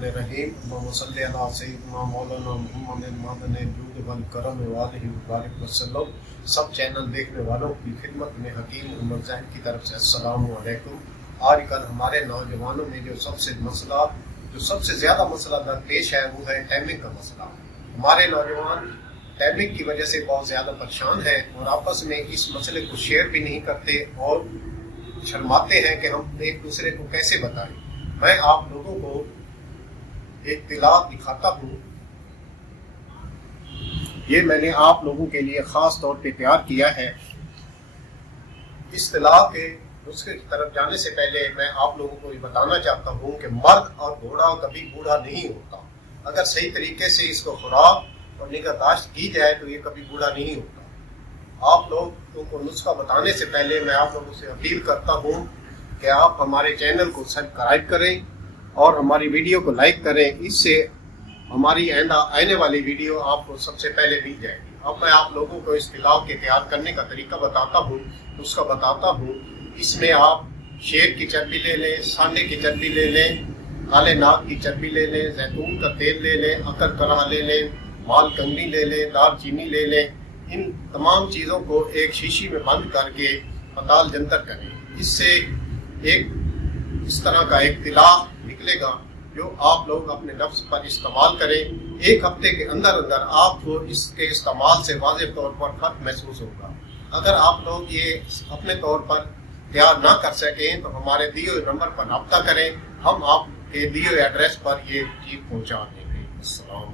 बिस्मिल्लाहिर्रहमानिर्रहीम अल्लाहुम्मा सल्लि अला सय्यिदिना मौलाना मुहम्मद मदनी जूद वल करम वालिहि बारिक वसल्लम। सब चैनल देखने वालों की खिदमत में हकीम उमर जैन की तरफ से अस्सलाम वालेकुम। आज कल हमारे नौजवानों में जो सबसे ज़्यादा मसला दरपेश है वो है टाइमिंग का मसला। हमारे नौजवान टाइमिंग की वजह से बहुत ज़्यादा परेशान हैं और आपस में इस मसले को शेयर भी नहीं करते और शर्माते हैं कि हम एक दूसरे को कैसे बताएं। मैं आप लोगों को एक तिलावत दिखाता हूँ। ये मैंने आप लोगों के लिए ख़ास तौर पे तैयार किया है। इस तिलावत के नुस्खे की तरफ जाने से पहले मैं आप लोगों को ये बताना चाहता हूँ कि मर्द और घोड़ा कभी बूढ़ा नहीं होता। अगर सही तरीके से इसको खुराक और निगहदाश्त की जाए तो ये कभी बूढ़ा नहीं होता। आप लोगों को नुस्खा बताने से पहले मैं आप लोगों से अपील करता हूँ कि आप हमारे चैनल को सब्सक्राइब करें और हमारी वीडियो को लाइक करें। इससे हमारी आने वाली वीडियो आपको सबसे पहले मिल जाएगी। अब मैं आप लोगों को इस तिलावत के तैयार करने का तरीका बताता हूँ, नुस्खा बताता हूँ। इसमें आप शेर की चर्बी ले लें, सांडे की चर्बी ले लें, काले नाग की चर्बी ले लें, जैतून का तेल ले लें, अकर करा ले लें, माल कंगनी ले लें, दाल चीनी ले लें। इन तमाम चीज़ों को एक शीशी में बंद करके पताल जंतर करें। इससे एक इस तरह का एक तिला निकलेगा जो आप लोग अपने नफ्स पर इस्तेमाल करें। एक हफ्ते के अंदर अंदर आपको इसके इस्तेमाल से वाज़ेह तौर पर फर्क महसूस होगा। अगर आप लोग ये अपने तौर पर तैयार ना कर सकें तो हमारे दिए हुए नंबर पर रब्ता करें, हम आपके दिए हुए एड्रेस पर ये चीज़ पहुँचा देंगे। अस्सलाम।